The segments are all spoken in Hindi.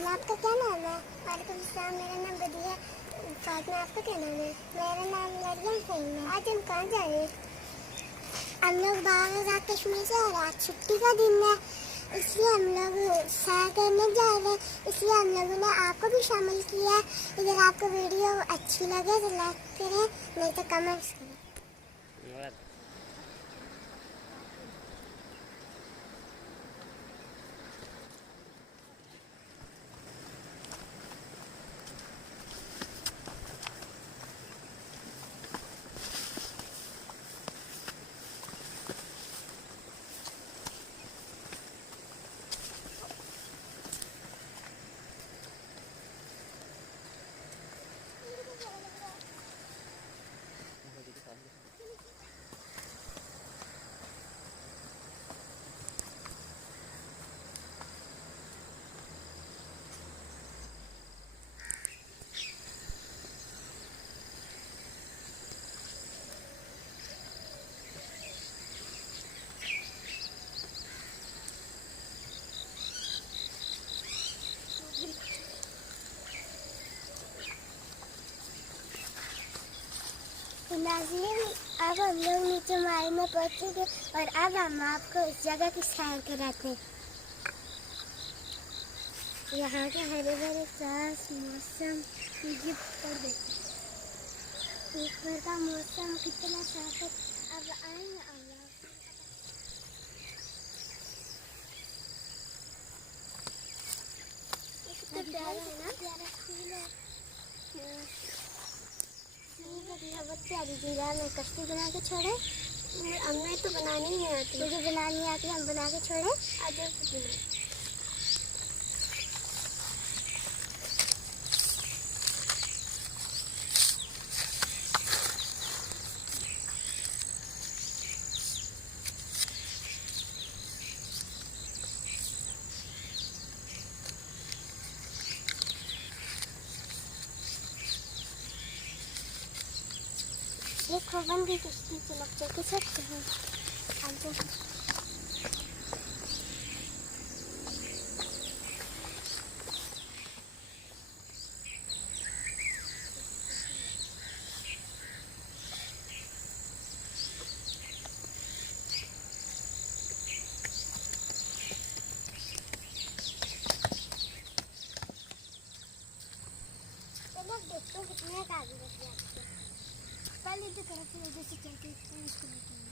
अस्सलाम, आपका क्या नाम है? वालेकुम अस्सलाम, मेरा नाम बदिया फातिमा, आपका क्या नाम है? मेरा नाम मरियम फहीम है। आज हम कहाँ जा रहे हैं? हम लोग बाग आज़ाद कश्मीर से और आज छुट्टी का दिन है, इसलिए हम लोग सैर करने जा रहे हैं। इसलिए हम लोगों ने आपको भी शामिल किया है। अगर आपको वीडियो अच्छी लगे तो लाइक करें, नहीं तो कमेंट्स करें। नाज़रीन, अब हम लोग नीचे माल में पहुंच चुके और अब हम आपको इस जगह की सैर कराते हैं। यहाँ के हरे भरे घास, मौसम ऊपर का मौसम कितना साफ है। अब आएंगे कितना प्यारा है ना, प्यारा फूल है। बहुत प्यारी चीज़ है। मैं कश्ती बना के छोड़े, हमें तो बनानी नहीं आती, मुझे बनानी आती, हम बना के छोड़े। आज ये खोबन की किश्ती चलक चल सकते हैं। देखो कितने कागज रखे आपके पहले जो तरफ से जैसे चलते हैं इसको लेते हैं।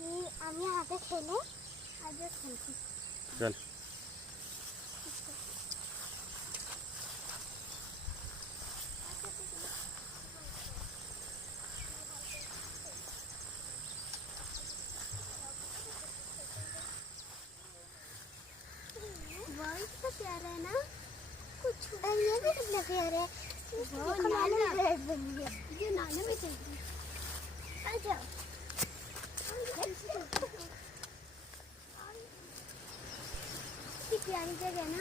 जी हम यहाँ पे खेले, आज खेलते चल। बहुत प्यारा है ना, कुछ ये भी कितना प्यारा है। ये नाले में चल रही है। आ जाओ, प्यारी जगह है ना।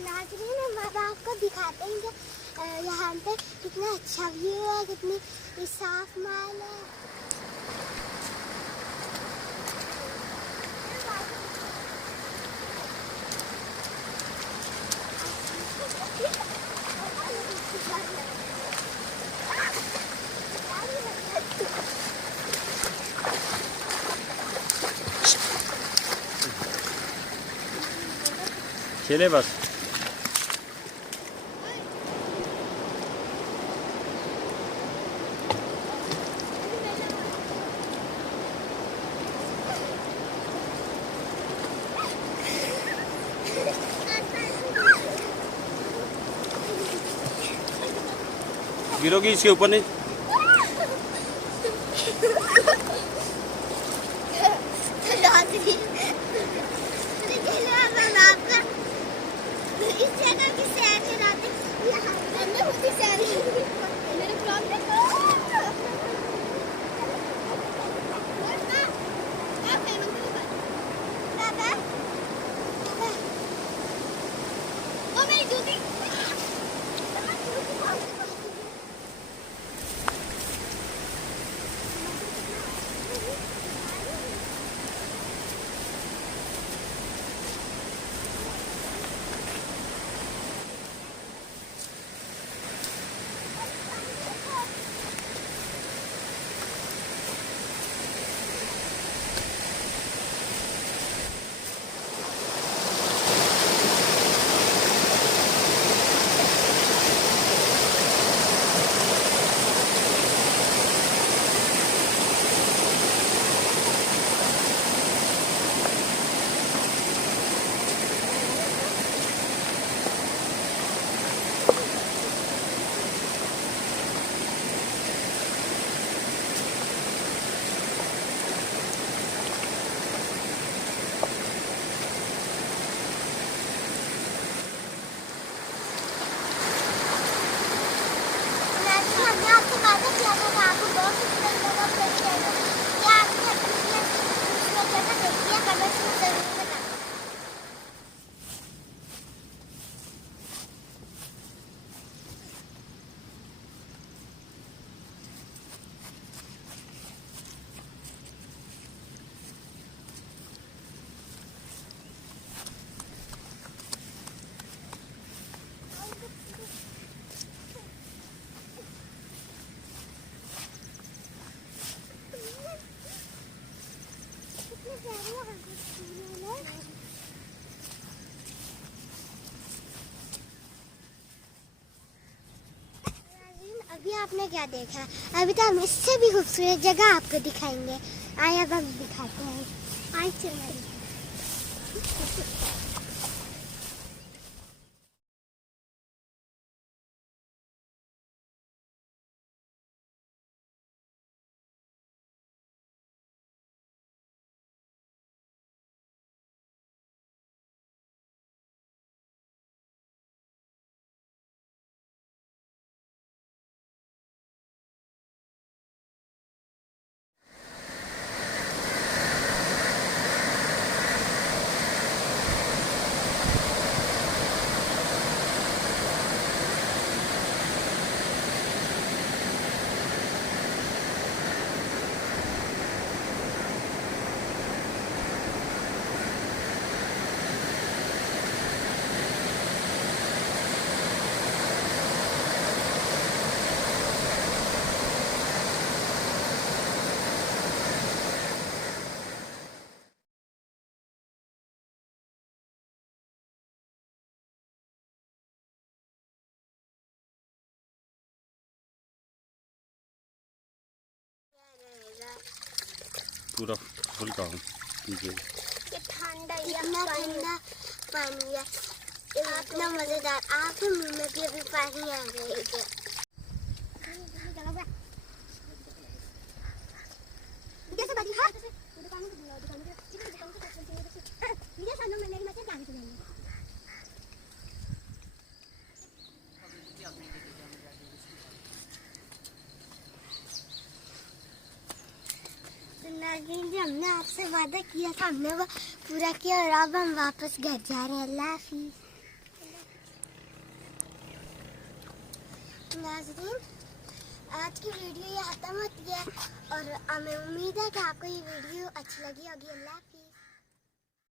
नाज़रीन, हम आपको दिखाते हैं कि यहाँ पे कितना अच्छा व्यू है, कितनी साफ माल है। चले बस। गिरोगी इसके ऊपर नहीं। इस जगह की सैर कराते यहाँ करने होती सैर मेरे ब्लॉग में ओ मेरी जूती आपसे वादा किया था कि आपको बहुत सुंदर जगह प्रेम किया था। क्या आपने अपनी खूबसूरत जगह देखी है? कमेंट्स में जरूर बताना। अभी आपने क्या देखा? अभी तो हम इससे भी खूबसूरत जगह आपको दिखाएंगे। आइए अब हम दिखाते हैं। आइए चलिए। पूरा फुल काम कीजिए। ये ठंडा इतना ठंडा पानी है, इतना मजेदार। आपके मुंह में भी अभी पानी आ गया। नाज़रीन जी, हमने आपसे वादा किया था, हमने वो पूरा किया और अब हम वापस घर जा रहे हैं। अल्लाह हाफिज़। नाज़रीन, आज की वीडियो ये खत्म होती है और हमें उम्मीद है कि आपको ये वीडियो अच्छी लगी होगी। अल्लाह हाफिज़।